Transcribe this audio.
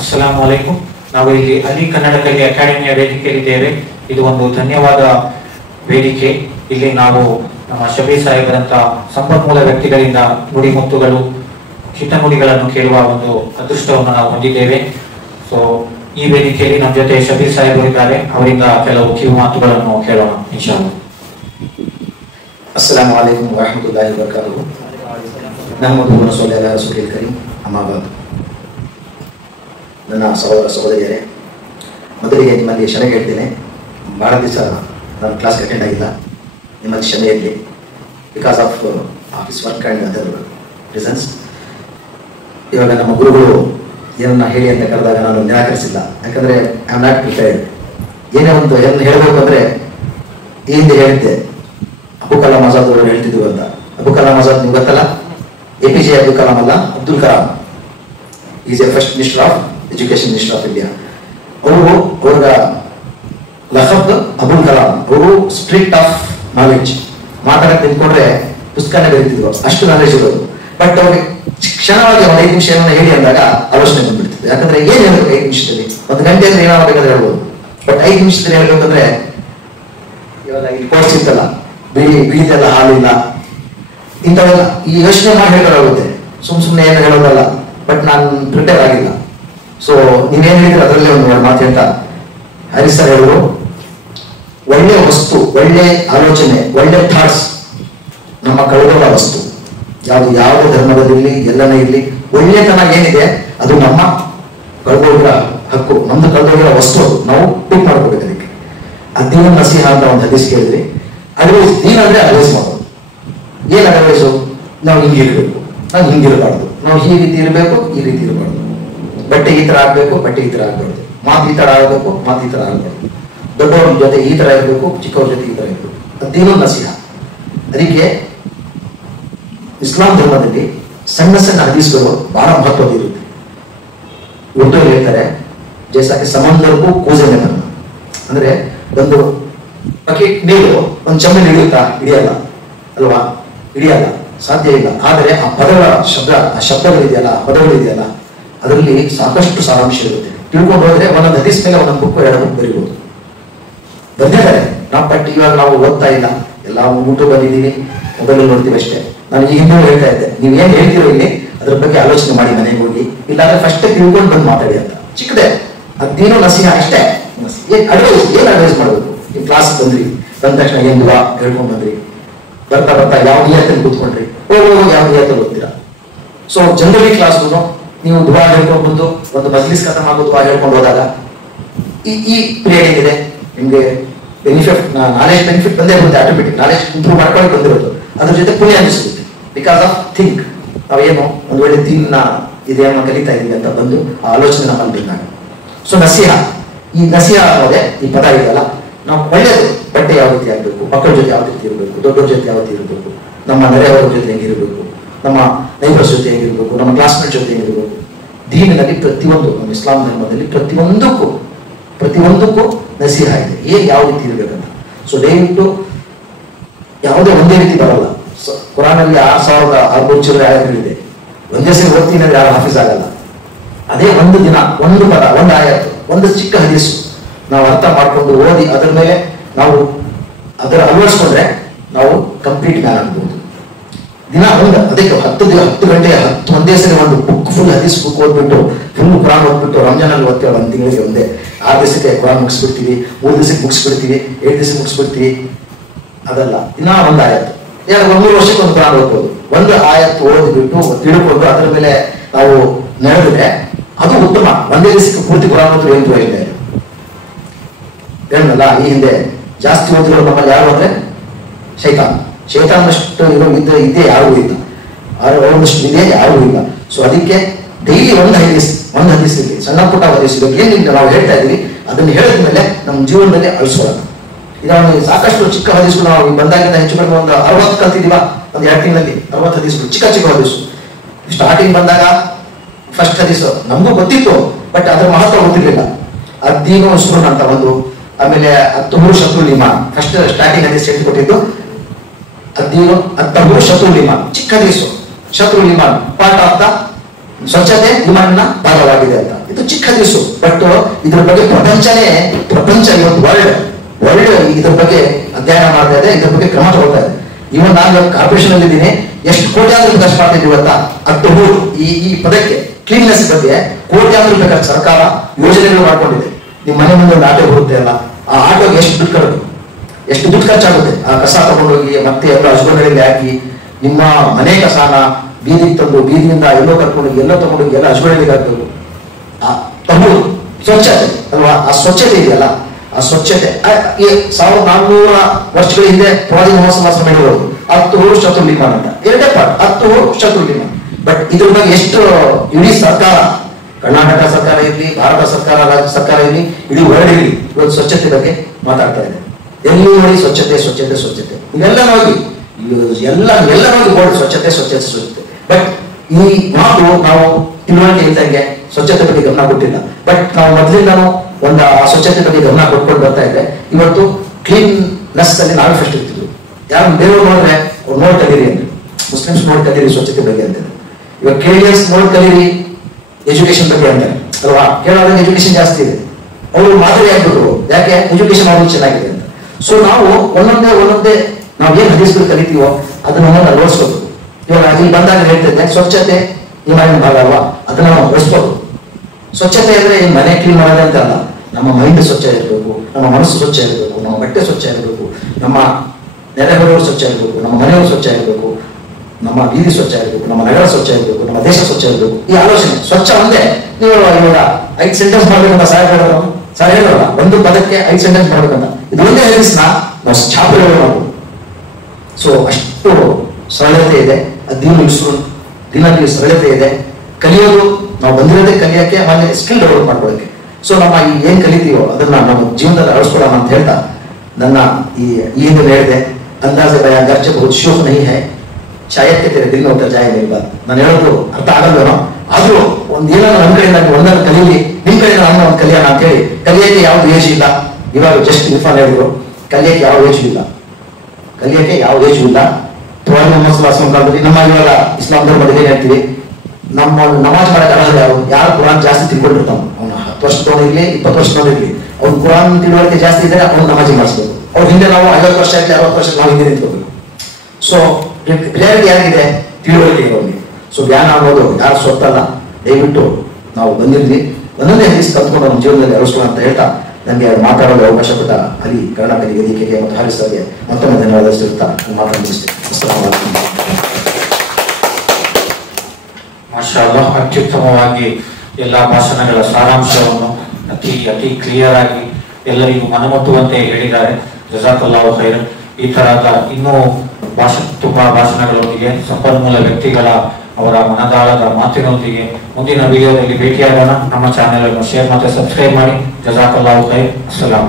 ಅಸ್ಸಲಾಮು ಅಲೈಕುಂ. ನಾವು ಇಲ್ಲಿ ಅಲಿ ಕನ್ನಡ ಕಲಿ ಅಕಾಡೆಮಿಯ ವೇದಿಕೆಯಲ್ಲಿದ್ದೇವೆ. ಇದು ಒಂದು ಧನ್ಯವಾದ ವೇದಿಕೆ. ಇಲ್ಲಿ ನಾವು ನಮ್ಮ ಶಬೀರ್ ಸಾಹೇಬರಂತ ಸಂಪನ್ಮೂಲ ವ್ಯಕ್ತಿಗಳಿಂದ ನುಡಿಮುತ್ತುಗಳು, ಹಿತನುಡಿಗಳನ್ನು ಕೇಳುವ ಒಂದು ಅದೃಷ್ಟವನ್ನು ನಾವು ಹೊಂದಿದ್ದೇವೆ. ಸೊ ಈ ವೇದಿಕೆಯಲ್ಲಿ ನಮ್ಮ ಜೊತೆ ಶಬೀರ್ ಸಾಹೇಬರು ಇದ್ದಾರೆ. ಅವರಿಂದ ಕೆಲವು ಕಿರು ಮಾತುಗಳನ್ನು ಕೇಳೋಣ ಇನ್ಶಾಅಲ್ಲಾಹ್. ಅಸ್ಸಲಾಮು ಅಲೈಕುಂ ವರಹಮತುಲ್ಲಾಹಿ ವಬರಕಾತುಹು. ನಹಮದುಹು ವ ನಸಲ್ಲಿ ಅಲಾ ರಸೂಲಿಲ್ ಕರೀಮ್. ಅಮ್ಮಾ ಬಾದ್. ನನ್ನ ಸಹೋದರ ಸಹೋದರಿಯರೇ, ಮೊದಲಿಗೆ ನಿಮ್ಮಲ್ಲಿ ಕ್ಷಮೆ ಹೇಳ್ತೇನೆ. ಭಾಳ ದಿವಸ ನಾನು ಕ್ಲಾಸ್ಗೆ ಅಟೆಂಡ್ ಆಗಿಲ್ಲ. ನಿಮ್ಮಲ್ಲಿ ಕ್ಷಮೆ ಇರಲಿ. Because of office work and other reasons. ಇವಾಗ ನಮ್ಮ ಗುರುಗಳು ಏನನ್ನ ಹೇಳಿ ಅಂತ ಕರೆದಾಗ ನಾನು ನಿರಾಕರಿಸಿಲ್ಲ. ಯಾಕಂದರೆ ಐ ಆಮ್ ನಾಟ್ ಪ್ರಿಪೇರ್ಡ್. ಏನೇ ಒಂದು ಏನನ್ನು ಹೇಳಬೇಕು ಅಂದರೆ ಈ ಹಿಂದೆ ಹೇಳಿದ್ದೆ, ಅಬುಲ್ ಕಲಾಂ ಆಜಾದ್ ಅವರು ಹೇಳ್ತಿದ್ರು ಅಂತ. ಅಬುಲ್ ಕಲಾಂ ಆಜಾದ್ ನೀವು ಗೊತ್ತಲ್ಲ, APJ ಅಬ್ದುಲ್ ಕಲಾಂ ಅಲ್ಲ, Abdul Kalam. Is A first minister of education, minister of India. ಅವರ ಲಖಬ್ ಅಬುಲ್ ಕಲಾಂ. ಅವರು ಸ್ಟ್ರಿಕ್ಟ್ ಆಫ್ ನಾಲೆಡ್ಜ್. ಮಾತಾಡಕ್ಕೆ ನಿಂತ್ಕೊಂಡ್ರೆ ಪುಸ್ತಕನೇ ಬರೀತಿದ್ರು, ಅಷ್ಟು ನಾಲೆಡ್ಜ್ ಇರೋದು. ಬಟ್ ಅವ್ರಿಗೆ ಕ್ಷಣವಾಗಿ ಒಂದು 5 ನಿಮಿಷ ಏನನ್ನ ಹೇಳಿ ಅಂದಾಗ ಆಲೋಚನೆ ಬಂದ್ಬಿಡ್ತಿದೆ. ಯಾಕಂದ್ರೆ ಏನ್ ಹೇಳ್ಬೇಕು 5 ನಿಮಿಷದಲ್ಲಿ? 1 ಗಂಟೆ ಅಂದ್ರೆ ಏನಾಗಬೇಕಾದ್ರೆ ಹೇಳ್ಬೋದು. ಬಟ್ 5 ನಿಮಿಷದಲ್ಲಿ ಹೇಳ್ಬೇಕಂದ್ರೆ ಇವಾಗ ಈ ಕೋರ್ಸ್ ಇತ್ತಲ್ಲ, ಬೀಳಿದೆಲ್ಲ ಹಾಲಿಲ್ಲ, ಇಂಥವೆಲ್ಲ ಈ ಯೋಚನೆ ಮಾಡಿ ಹೇಳೋದಾಗುತ್ತೆ. ಸುಮ್ಮನೆ ಏನು ಹೇಳೋದಲ್ಲ. ಬಟ್ ನಾನು ಪ್ರಿಪೇರ್ ಆಗಿಲ್ಲ. ಸೊ ನೀವೇನು ಹೇಳಿದ್ರೆ ಅದರಲ್ಲೇ ಒಂದು ಮಾತು ಹೇಳ್ತಾ ಹರೀಶ್ ಸರ್ ಹೇಳಿದ್ರು, ಒಳ್ಳೆ ವಸ್ತು, ಒಳ್ಳೆ ಆಲೋಚನೆ, ಒಳ್ಳೆ ಥಾಟ್ಸ್ ನಮ್ಮ ಕಳೆದೋಳ ವಸ್ತು. ಯಾವ ಧರ್ಮದಲ್ಲಿರಲಿ, ಎಲ್ಲನೇ ಇರಲಿ, ಒಳ್ಳೆತನ ಏನಿದೆ ಅದು ನಮ್ಮ ಕಳೆದೋಗಿರೋ ಹಕ್ಕು, ನಮ್ದು ಕಳೆದೋಗಿರೋ ವಸ್ತು. ಅದು ನಾವು ಪಿಕ್ ಮಾಡ್ಕೋಬೇಕು. ಅದಕ್ಕೆ ಅದ್ದೀನ ನಸೀಹಾ ಅಂತ ಒಂದು ಹದೀಸ್ ಕೇಳಿದ್ವಿ. ಅಡ್ವೈಸ್ ದೀನ್ ಅಂದ್ರೆ ಅಡ್ವೈಸ್ ಮಾಡೋದು. ಏನ್ ಅಡ್ವೈಸು? ನಾವು ಹಿಂಗಿರ್ಬೇಕು, ನಾವು ಹಿಂಗಿರಬಾರ್ದು, ನಾವು ಈ ರೀತಿ ಇರಬೇಕು, ಈ ರೀತಿ ಇರಬಾರ್ದು, ಬಟ್ಟೆ ಈ ತರ ಆಗ್ಬೇಕು, ಬಟ್ಟೆ ಈ ತರ ಆಗ್ಬಾರ್ದು, ಮಾತು ಈ ತರ ಆಗಬೇಕು, ಮಾತು ಈ ತರ ಆಗ್ಬಾರ್ದು, ದೊಡ್ಡವ್ರ ಜೊತೆ ಈ ತರ ಇರಬೇಕು, ಚಿಕ್ಕವ್ರ ಜೊತೆ ಈ ತರ ಇರಬೇಕು. ಅದ್ದೀನ ನಸೀಹಾ. ಅದಕ್ಕೆ ಇಸ್ಲಾಂ ಧರ್ಮದಲ್ಲಿ ಸಣ್ಣ ಸಣ್ಣ ಹದೀಸ್ಗಳು ಬಹಳ ಮಹತ್ವದ ಇರುತ್ತೆ. ಉರ್ದು ಹೇಳ್ತಾರೆ, ಜೈಸಾಕೆ ಸಮಂದರ್ಗೂ ಕೂಜನೆ ಬನ್ನ. ಅಂದ್ರೆ ಒಂದು ಬಕೆಟ್ ನೀರು ಒಂದು ಚಮ್ಮಲ್ಲಿ ಹಿಡಿಯುತ್ತಾ? ಹಿಡಿಯಲ್ಲ ಅಲ್ವಾ? ಹಿಡಿಯಲ್ಲ, ಸಾಧ್ಯ ಇಲ್ಲ. ಆದರೆ ಆ ಪದಗಳ ಶಬ್ದಗಳಿದೆಯಲ್ಲ, ಪದಗಳಿದೆಯಲ್ಲ, ಅದರಲ್ಲಿ ಸಾಕಷ್ಟು ಸಾರಾಂಶ ಇರುತ್ತೆ. ತಿಳ್ಕೊಂಡು ಹೋದ್ರೆ ಒಂದೊಂದು ಹದೀಸ್ ಮೇಲೆ ಒಂದೊಂದು ಬುಕ್ 2 ಬುಕ್ ಬರೀಬಹುದು. ಬಂದಿದ್ದಾರೆ ನಾವು. ಬಟ್ ಇವಾಗ ನಾವು ಓದ್ತಾ ಇಲ್ಲ, ಎಲ್ಲ ಯೂಟ್ಯೂಬ್ ಬಂದಿದ್ದೀವಿ, ಮೊಬೈಲ್ ನೋಡ್ತೀವಿ ಅಷ್ಟೇ. ನಾನು ಈ ಹಿಂದೆ ಹೇಳ್ತಾ ಇದ್ದೆ, ನೀವು ಏನ್ ಹೇಳ್ತೀರೋ ಇಲ್ಲಿ ಅದ್ರ ಬಗ್ಗೆ ಆಲೋಚನೆ ಮಾಡಿ ಮನೆಗೆ ಹೋಗಿ, ಇಲ್ಲಾಂದ್ರೆ ಫಸ್ಟ್ ತಿಳ್ಕೊಂಡು ಬಂದು ಮಾತಾಡಿ ಅಂತ. ಚಿಕ್ಕದೇ ಅದೇನೋ ನಸೀಹಾ ಅಷ್ಟೇ. ಏನ್ ಅಡ್ವೈಸ್ ಮಾಡಬೇಕು? ನೀವು ಕ್ಲಾಸ್ ಬಂದ್ರಿ, ಬಂದ ತಕ್ಷಣ ಏನ್ ದುವಾ ಹೇಳ್ಕೊಂಡ್ ಬಂದ್ರಿ, ಬರ್ತಾ ಬರ್ತಾ ಯಾವ ನಿಯತ್ತಲ್ಲಿ ಕೂತ್ಕೊಂಡ್ರಿ, ಯಾವ ನಿಯತ್ತಲ್ಲಿ ಓದ್ತೀರಾ? ಸೊ ಜನರಲಿ ಕ್ಲಾಸ್ ನೀವು ದುವಾ ಹೇಳ್ಕೊಂಡು ಬಂದು ಒಂದು ಮಜ್ಲಿಸ್ ಖತಮ್ ಆಗೋ ದುವಾ ಹೇಳ್ಕೊಂಡು ಹೋದಾಗ ಈ ಪೀರಿಯಡ್ ಏನಿದೆ ನಿಮ್ಗೆ ಬೆನಿಫಿಟ್, ನಾಲೆಜ್ ಬೆನಿಫಿಟ್ ಬಂದೇ ಬರುತ್ತೆ. ಆಟೋಮೆಟಿಕ್ ನಾಲೆಜ್ ಇಂಪ್ರೂವ್ ಮಾಡ್ಕೊಂಡು ಬಂದಿರೋದು. ಅದ್ರ ಜೊತೆ ಪುಣ್ಯ ಅನಿಸುತ್ತೆ. ಬಿಕಾಸ್ ಆಫ್ ಥಿಂಕ್, ನಾವೇನು ಒಂದು ಒಳ್ಳೆ ದೀನ್ನ ಇದೇನೋ ಕಲಿತಾ ಇದೀವಿ ಅಂತ ಬಂದು ಆ ಆಲೋಚನೆ ನಮ್ಮಲ್ಲಿ ಬಂದಾಗ. ಸೊ ನಸೀಹಾ, ಈ ನಸೀಹಾ ಅನ್ನೋದೇ ಈ ಪದ ಇದೆಯಲ್ಲ, ನಾವು ಒಳ್ಳೆಯದು. ಬಟ್ಟೆ ಯಾವ ರೀತಿ ಆಗಬೇಕು, ಮಕ್ಕಳ ಜೊತೆ ಯಾವ ರೀತಿ ಇರಬೇಕು, ದೊಡ್ಡವ್ರ ಜೊತೆ ಯಾವ ರೀತಿ ಇರಬೇಕು, ನಮ್ಮ ನೆರೆಯವರ ಜೊತೆ ಹೆಂಗಿರಬೇಕು, ನಮ್ಮ ನೈಬರ್ಸ್ ಜೊತೆ ಹೆಂಗಿರಬೇಕು, ನಮ್ಮ ಕ್ಲಾಸ್ಮೇಟ್ ಜೊತೆ ಹೆಂಗಿರಬೇಕು. ದೀನಿನಲ್ಲಿ ಪ್ರತಿಯೊಂದು, ನಮ್ಮ ಇಸ್ಲಾಂ ಧರ್ಮದಲ್ಲಿ ಪ್ರತಿಯೊಂದಕ್ಕೂ ನಸೀಹಾ ಇದೆ, ಯಾವ ರೀತಿ ಇರಬೇಕಂತ. ಸೊ ದಯವಿಟ್ಟು ಯಾವುದೇ ಒಂದೇ ರೀತಿ ಬರಲ್ಲ. ಕುರಾನಲ್ಲಿ 6600 ಆಯತಗಳಿದೆ. ಒಂದೇ ಸರಿ ಓದ್ತೀನಿ ಅಂದ್ರೆ ಯಾರು ಹಾಫೀಸ್ ಆಗಲ್ಲ. ಅದೇ ಒಂದು ದಿನ, ಒಂದು ಪದ, ಒಂದು ಆಯತ್ತು, ಒಂದು ಚಿಕ್ಕ ಹದೀಸು ನಾವು ಅರ್ಥ ಮಾಡ್ಕೊಂಡು ಓದಿ ಅದರ ಮೇಲೆ ನಾವು ಅದರ ಅಳವಡಿಸ್ಕೊಂಡ್ರೆ ನಾವು ಕಂಪ್ಲೀಟ್ ಮ್ಯಾನ್ ಆಗ್ಬೋದು. ದಿನ ಒಂದು, ಅದಕ್ಕೆ 10 ಗಂಟೆ ಒಂದೇ ಸರಿ ಒಂದು ಬುಕ್ ಫುಲ್ ಹದೀಸ್ ಬುಕ್ ಓದ್ಬಿಟ್ಟು ಫುಲ್ ಕುರಾನ್ ಓದ್ಬಿಟ್ಟು ರಂಜಾನಲ್ಲಿ ಓದ್ತೇವೆ 1 ತಿಂಗಳಿಗೆ ಒಂದೇ. 6 ದಿವಸಕ್ಕೆ ಕುರಾನ್ ಮುಗಿಸ್ಬಿಡ್ತೀವಿ, 3 ದಿವಸಕ್ಕೆ ಮುಗಿಸ್ಬಿಡ್ತೀವಿ, 7 ದಿವಸಕ್ಕೆ ಮುಗಿಸ್ಬಿಡ್ತೀವಿ. ಅದಲ್ಲ, ದಿನ ಒಂದು ಆಯತ್ತು. 3 ವರ್ಷಕ್ಕೆ ಒಂದು ಕುರಾನ್ ಓದ್ಬೋದು. ಒಂದು ಆಯತ್ತು ಓದ್ಬಿಟ್ಟು ತಿಳ್ಕೊಂಡು ಅದರ ಮೇಲೆ ನಾವು ನಡೆದ್ರೆ ಅದು ಉತ್ತಮ. ಒಂದೇ ದಿವಸಕ್ಕೆ ಪೂರ್ತಿ ಕುರಾನ್ ಓದಿದ್ರೆ ಏನು ಪ್ರಯೋಜನ ಇಲ್ಲ. ಹೇಳಲ್ಲ, ಈ ಹಿಂದೆ ಜಾಸ್ತಿ ಓದಿರೋ ನಮ್ಮಲ್ಲಿ ಯಾರು ಅಂದ್ರೆ ಶೈತಾನಷ್ಟು ಇದ್ದೇ ಯಾರಿಗೂ ಇಲ್ಲ, ಅವನಷ್ಟು ಇದೆ ಯಾರಿಗೂ ಇಲ್ಲ. ಸೊ ಅದಕ್ಕೆ ಡೈಲಿ ಒಂದು ಹದೀಸ್ ಇರಲಿ, ಸಣ್ಣ ಪುಟ್ಟ ಹದೀಸ್ ಇರಲಿ. ಏನಿಲ್ಲ ನಾವು ಹೇಳ್ತಾ ಇದೀವಿ ಅದನ್ನು ಹೇಳಿದ ಮೇಲೆ ನಮ್ಮ ಜೀವನದಲ್ಲಿ ಅಳಿಸೋಣ. ಇದನ್ನು ಸಾಕಷ್ಟು ಚಿಕ್ಕ ಹದೀಸ್ಗಳು ನಾವು ಬಂದಾಗಿಂದ ಹೆಚ್ಚು ಕಡಿಮೆ ಒಂದು 60 ಕಲ್ತಿದೀವ. ಒಂದು 2 ತಿಂಗಳಲ್ಲಿ 60 ಹದೀಸ್ಗಳು, ಚಿಕ್ಕ ಹದೀಸು. ಸ್ಟಾರ್ಟಿಂಗ್ ಬಂದಾಗ ಫಸ್ಟ್ ಹದೀಸು ನಮಗೂ ಗೊತ್ತಿತ್ತು, ಬಟ್ ಅದರ ಮಹತ್ವ ಗೊತ್ತಿರಲಿಲ್ಲ. ಅದ್ದೀನೋ ಸುರುನ್ ಅಂತ ಒಂದು, ಆಮೇಲೆ ಅತ್ತಮೂರು ಶತ್ರುಲ್ ಇಮಾನ್. ಫಸ್ಟ್ ಸ್ಟಾರ್ಟಿಂಗ್ ಹದೀಸ್ ಹೇಳ್ಕೊಟ್ಟಿದ್ದು ಅದ್ದೀನೋ ಅತ್ತಮೂರು ಶತ್ರುಲ್ ಇಮಾನ್, ಚಿಕ್ಕ ಹದೀಸು. ಶತ್ರುಲ್ ಇಮಾನ್ ಪಾರ್ಟ್ ಆಫ್ ದ ಸ್ವಚ್ಛತೆ ಇಮಾನಿನ ಭಾಗವಾಗಿದೆ ಅಂತ. ಇದು ಚಿಕ್ಕ ದಿವಸ, ಬಟ್ ಇದ್ರ ಬಗ್ಗೆ ಪ್ರಪಂಚ ಇವತ್ತು ವರ್ಲ್ಡ್ ಇದ್ರ ಬಗ್ಗೆ ಅಧ್ಯಯನ ಮಾಡ್ತಾ ಇದೆ, ಇದ್ರ ಬಗ್ಗೆ ಕ್ರಮ ತಗೊಳ್ತಾ ಇದೆ. ಇವನ್ ನಾನು ಕಾರ್ಪೊರೇಷನ್ ಅಲ್ಲಿ ಇದ್ದೀನಿ, ಎಷ್ಟು ಕೋಟ್ಯಾಂತರ ರೂಪಾಯಿ ಖರ್ಚು ಮಾಡ್ತಾ ಇದೀವಿ ಅಂತ. ಈ ಪದಕ್ಕೆ ಕ್ಲೀನ್ನೆಸ್ ಬಗ್ಗೆ ಕೋಟ್ಯಾಂತರ ರೂಪಾಯಿ ಖರ್ಚು ಸರ್ಕಾರ ಯೋಜನೆಗಳು ಮಾಡ್ಕೊಂಡಿದೆ. ನಿಮ್ಮ ಮನೆ ಮುಂದೆ ಒಂದು ಆಟೋ ಬರುತ್ತೆ ಅಲ್ಲ, ಆ ಆಟೋಗೆ ಎಷ್ಟು ದುಡ್ಡು ಖರ್ಚಾಗುತ್ತೆ. ಆ ಕಸ ತಗೊಂಡೋಗಿ ಮತ್ತೆ ಎಲ್ಲ ಹಸುಗಳಿಗೆ ಹಾಕಿ, ನಿಮ್ಮ ಮನೆ ಕಸಾನ ಬೀದಿಗೆ ತಂದು, ಬೀದಿಯಿಂದ ಎಲ್ಲೋ ಕರ್ಕೊಂಡೋಗಿ ಎಲ್ಲೋ ತಗೊಂಡೋಗಿ ಎಲ್ಲ ಹಸುಗಳಿಗೆ ಹಾಕ್ಬೇಕು. ತಗೊಳ್ಳೋದು ಸ್ವಚ್ಛತೆ ಅಲ್ವಾ? ಆ ಸ್ವಚ್ಛತೆ ಇದೆಯಲ್ಲ, ಆ ಸ್ವಚ್ಛತೆ 1400 ವರ್ಷಗಳ ಹಿಂದೆ ಪ್ರವಾದಿ ಮಹಾಸಮಾಸ ಮಾಡಿರೋದು 10 ವರ್ಷ ಚತುರ್ಲಿಂಗ ಅಂತ, 2 ಪಾರ್ಟ್ 10 ವರ್ಷ ಚತುರ್ಲಿಂಗ. ಬಟ್ ಇದ್ರ ಬಗ್ಗೆ ಎಷ್ಟು ಇಡೀ ಸರ್ಕಾರ, ಕರ್ನಾಟಕ ಸರ್ಕಾರ ಇರಲಿ, ಭಾರತ ಸರ್ಕಾರ, ರಾಜ್ಯ ಸರ್ಕಾರ ಇರಲಿ, ಇಡೀ ವರ್ಲ್ಡ್ ಇರಲಿ, ಇವತ್ತು ಸ್ವಚ್ಛತೆ ಬಗ್ಗೆ ಮಾತಾಡ್ತಾ ಇದೆ. ಎಲ್ಲಿ ನೋಡಿ ಸ್ವಚ್ಛತೆ ಸ್ವಚ್ಛತೆ ಸ್ವಚ್ಛತೆ, ಇವೆಲ್ಲ ನೋಡಿ ಬೋರ್ಡ್ ಸ್ವಚ್ಛತೆ ಸ್ವಚ್ಛತೆ ಸ್ವಚ್ಛತೆ. ಬಟ್ ಈ ಮಾತು ನಾವು ತಿಳುವಳಿಕೆ ಇದ್ದಂಗೆ ಸ್ವಚ್ಛತೆ ಬಗ್ಗೆ ಗಮನ ಕೊಟ್ಟಿಲ್ಲ. ಬಟ್ ನಾವು ಮೊದಲಿಂದನೂ ಒಂದು ಸ್ವಚ್ಛತೆ ಬಗ್ಗೆ ಗಮನ ಕೊಟ್ಕೊಂಡು ಬರ್ತಾ ಇದ್ರೆ ಇವತ್ತು ಕ್ಲೀನ್ನೆಸ್ ಅಲ್ಲಿ ನಾವೇ ಫಸ್ಟ್ ಇರ್ತೀವಿ. ಯಾರು ಬೇರೆಯವ್ರು ನೋಡ್ರೆ ಅವ್ರು ನೋಡಿ ಕಲೀರಿ ಅಂದ್ರೆ, ಮುಸ್ಲಿಮ್ಸ್ ನೋಡಿ ಕಲೀರಿ ಸ್ವಚ್ಛತೆ ಬಗ್ಗೆ ಅಂತಾರೆ. ಇವಾಗ KDS ನೋಡಿ ಕಲೀರಿ ಎಜುಕೇಶನ್ ಬಗ್ಗೆ ಅಂತಾರೆ ಅಲ್ವಾ? ಕೇಳೋದ್ರಲ್ಲಿ ಎಜುಕೇಶನ್ ಜಾಸ್ತಿ ಇದೆ, ಅವರು ಮಾದರಿ ಆಗ್ಬಿಟ್ರು. ಯಾಕೆ? ಎಜುಕೇಶನ್ ಅವ್ರಿಗೆ ಚೆನ್ನಾಗಿದೆ ಅಂತ. ಸೊ ನಾವು ಒಂದೊಂದೇ ನಾವು ಏನ್ ಹದಿಸ್ಬಿಟ್ಟು ಕಲಿತೀವೋ ಅದನ್ನ ಅಳವಡಿಸ್ಬೇಕು. ಇವಾಗ ಇಲ್ಲಿ ಬಂದಾಗ ಹೇಳ್ತಿದ್ದೆ, ಸ್ವಚ್ಛತೆ ಈ ಮನೆ ಭಾಗ ಅಲ್ವಾ, ಅದನ್ನ ನಾವು ಬಳಸ್ಬೋದು. ಸ್ವಚ್ಛತೆ ಅಂದ್ರೆ ಈ ಮನೆ ಕ್ಲೀನ್ ಮಾಡೋದೇ ಅಂತ ಅಲ್ಲ, ನಮ್ಮ ಮೈಂಡ್ ಸ್ವಚ್ಛ ಇರಬೇಕು, ನಮ್ಮ ಮನಸ್ಸು ಸ್ವಚ್ಛ ಇರಬೇಕು, ನಮ್ಮ ಬಟ್ಟೆ ಸ್ವಚ್ಛ ಇರಬೇಕು, ನಮ್ಮ ನೆರೆಹೊರೆಯವರು ಸ್ವಚ್ಛ ಇರಬೇಕು, ನಮ್ಮ ಮನೆಯವರು ಸ್ವಚ್ಛ ಇರಬೇಕು, ನಮ್ಮ ಬೀದಿ ಸ್ವಚ್ಛ ಇರಬೇಕು, ನಮ್ಮ ನಗರ ಸ್ವಚ್ಛ ಇರಬೇಕು, ನಮ್ಮ ದೇಶ ಸ್ವಚ್ಛ ಇರಬೇಕು. ಈ ಆಲೋಚನೆ ಸ್ವಚ್ಛ ಒಂದೇ. ನೀವು ಇವಾಗ 5 ಸೆಂಟೆನ್ಸ್ ಮಾಡ್ಬೇಕಂತ ಸರ್ ಹೇಳೋಲ್ಲ, ಒಂದು ಪದಕ್ಕೆ 5 ಸೆಂಟೆನ್ಸ್ ಮಾಡ್ಬೇಕಂತ, ಇದು ಒಂದೇ ಹೆರಿಸ್ನ ನಾವು ಛಾಪೆ ಮಾಡ್ಬೋದು. ಸೊ ಅಷ್ಟು ಸರಳತೆ ಇದೆ, ದಿನದಲ್ಲಿ ಸರಳತೆ ಇದೆ. ಕಲಿಯೋದು ನಾವು ಬಂದಿರೋದೇ ಕಲಿಯೋಕ್ಕೆ, ಆಮೇಲೆ ಸ್ಕಿಲ್ ಡೆವಲಪ್ ಮಾಡ್ಕೊಳ್ಳೋಕೆ. ಸೊ ನಮ್ಮ ಏನ್ ಕಲಿತೀವೋ ಅದನ್ನ ನಮ್ಮ ಜೀವನದಲ್ಲಿ ಅಳವಡಿಸ್ಕೊಳ್ಳೋಣ ಅಂತ ಹೇಳ್ತಾ ನನ್ನ ಈ ಹಿಂದೆ ಹೇಳಿದೆ, ಅಂದಾಜೆ ಭಯ ಗರ್ಜೆ ಬಹುತ್ ಶೋಕ್ ನಹಿ ಹೈ, ಶಾಯದ್ ಕೆ ತೆರೆ ದಿಲ್ ಮೇ ಉತರ ಜಾಯೆ ಮೇರಿ ಬಾತ್. ನಾನು ಹೇಳೋದು ಅರ್ಥ ಆಗಲ್ವೇನೋ, ಆದ್ರೂ ಒಂದೇನೋ ನಮ್ಮ ಕಡೆಯಿಂದ ಒಂದನ್ನು ಕಲೀಲಿ, ನಿಮ್ ಕಡೆಯಿಂದ ನಾನು ಒಂದು ಕಲಿಯೋಣ ಅಂತ ಹೇಳಿ. ಕಲಿಯೋಕೆ ಯಾವ್ದು ಏಜ್ ಇಲ್ಲ. ಇವಾಗ ಜಸ್ಟ್ ಇರ್ಫಾನ್ ಹೇಳಿದ್ರು, ಕಲಿಯೋಕೆ ಯಾವ ಏಜ್ ಇಲ್ಲ, ಕಲಿಯೋಕೆ ಯಾವ ಏಜ್ ಇಲ್ಲ. ಪ್ರವಾದಿ ಮೊಹಮ್ಮದ್ ಕಾಲದಲ್ಲಿ ನಮ್ಮ ಇವಾಗ ಇಸ್ಲಾಂ ಧರ್ಮದಲ್ಲಿ ಏನ್ ಹೇಳ್ತೀವಿ, ನಮ್ಮ ನಮಾಜ್ ಮಾಡಕ್ಕೆ ಅರ್ಹತೆ ಯಾರು ಕುರಾನ್ ಜಾಸ್ತಿ ತಿಳ್ಕೊಂಡಿರ್ತಾವ, ಅವ್ನು 10 ವರ್ಷದವನಿರ್ಲಿ 20 ವರ್ಷದವನಿರ್ಲಿ, ಅವ್ನು ಕುರಾನ್ ತಿಳುವಳಿಕೆ ಜಾಸ್ತಿ ಇದ್ರೆ ಅವ್ನು ನಮಾಜಿ ಮಾಡಿಸ್ಬೇಕು. ಅವ್ರ ಹಿಂದೆ ನಾವು 50 ವರ್ಷ ಆಗಲಿ 60 ವರ್ಷ ನಾವು ಹಿಂದೆ ನಿಂತ್ಕೋಬೇಕು. So reality ಯಾರಿಗಿದೆ? ತಿಳುವಳಿಕೆ ಇರೋರಿಗೆ. ಸೊ ಜ್ಞಾನ ಅನ್ನೋದು ಯಾರು ಸ್ವತ್ತಲ್ಲ. ದಯವಿಟ್ಟು ನಾವು ಬಂದಿರ್ಲಿ, ಒಂದೊಂದೇ ಹರಿಸಿ ಕಲ್ತ್ಕೊಂಡು ನಮ್ಮ ಜೀವನದಲ್ಲಿ ಅಳಿಸ್ಕೊಳ್ಳೋಣ ಅಂತ ಹೇಳ್ತಾ ನನಗೆ ಮಾತಾಡೋದು ಅವಕಾಶ ಕೊಟ್ಟ ಅಲ್ಲಿ ಕರ್ನಾಟಕ ವೇದಿಕೆಗೆ ಮತ್ತು ಹಾರಿಸ್ ಅವರಿಗೆ ಮತ್ತೊಮ್ಮೆ ಧನ್ಯವಾದ ಹೇಳ್ತಾ ಮಾತನಾಡಿಸ್ತೇನೆ. ಮಾಷಾಅಲ್ಲಾಹ್, ಅತ್ಯುತ್ತಮವಾಗಿ ಎಲ್ಲ ಭಾಷಣಗಳ ಸಾರಾಂಶವನ್ನು ಅತಿ ಕ್ಲಿಯರ್ ಆಗಿ ಎಲ್ಲರಿಗೂ ಮನಮುಟ್ಟುವಂತೆ ಹೇಳಿದ್ದಾರೆ. ಜಜಾಕಲ್ಲಾಹು ಖೈರ್. ಈ ತರಹದ ಇನ್ನೂ ತುಂಬಾ ಭಾಷಣಗಳೊಂದಿಗೆ, ಸಂಪನ್ಮೂಲ ವ್ಯಕ್ತಿಗಳ ಅವರ ಮನದಾಳದ ಮಾತಿನೊಂದಿಗೆ ಮುಂದಿನ ವಿಡಿಯೋದಲ್ಲಿ ಭೇಟಿಯಾಗೋಣ. ನಮ್ಮ ಚಾನೆಲ್ ಅನ್ನು ಶೇರ್ ಮತ್ತು ಸಬ್ಸ್ಕ್ರೈಬ್ ಮಾಡಿ. ಜಜಾಕಲ್ಲಾಹು ಖೈರ್. ಅಸ್ಸಲಾಂ.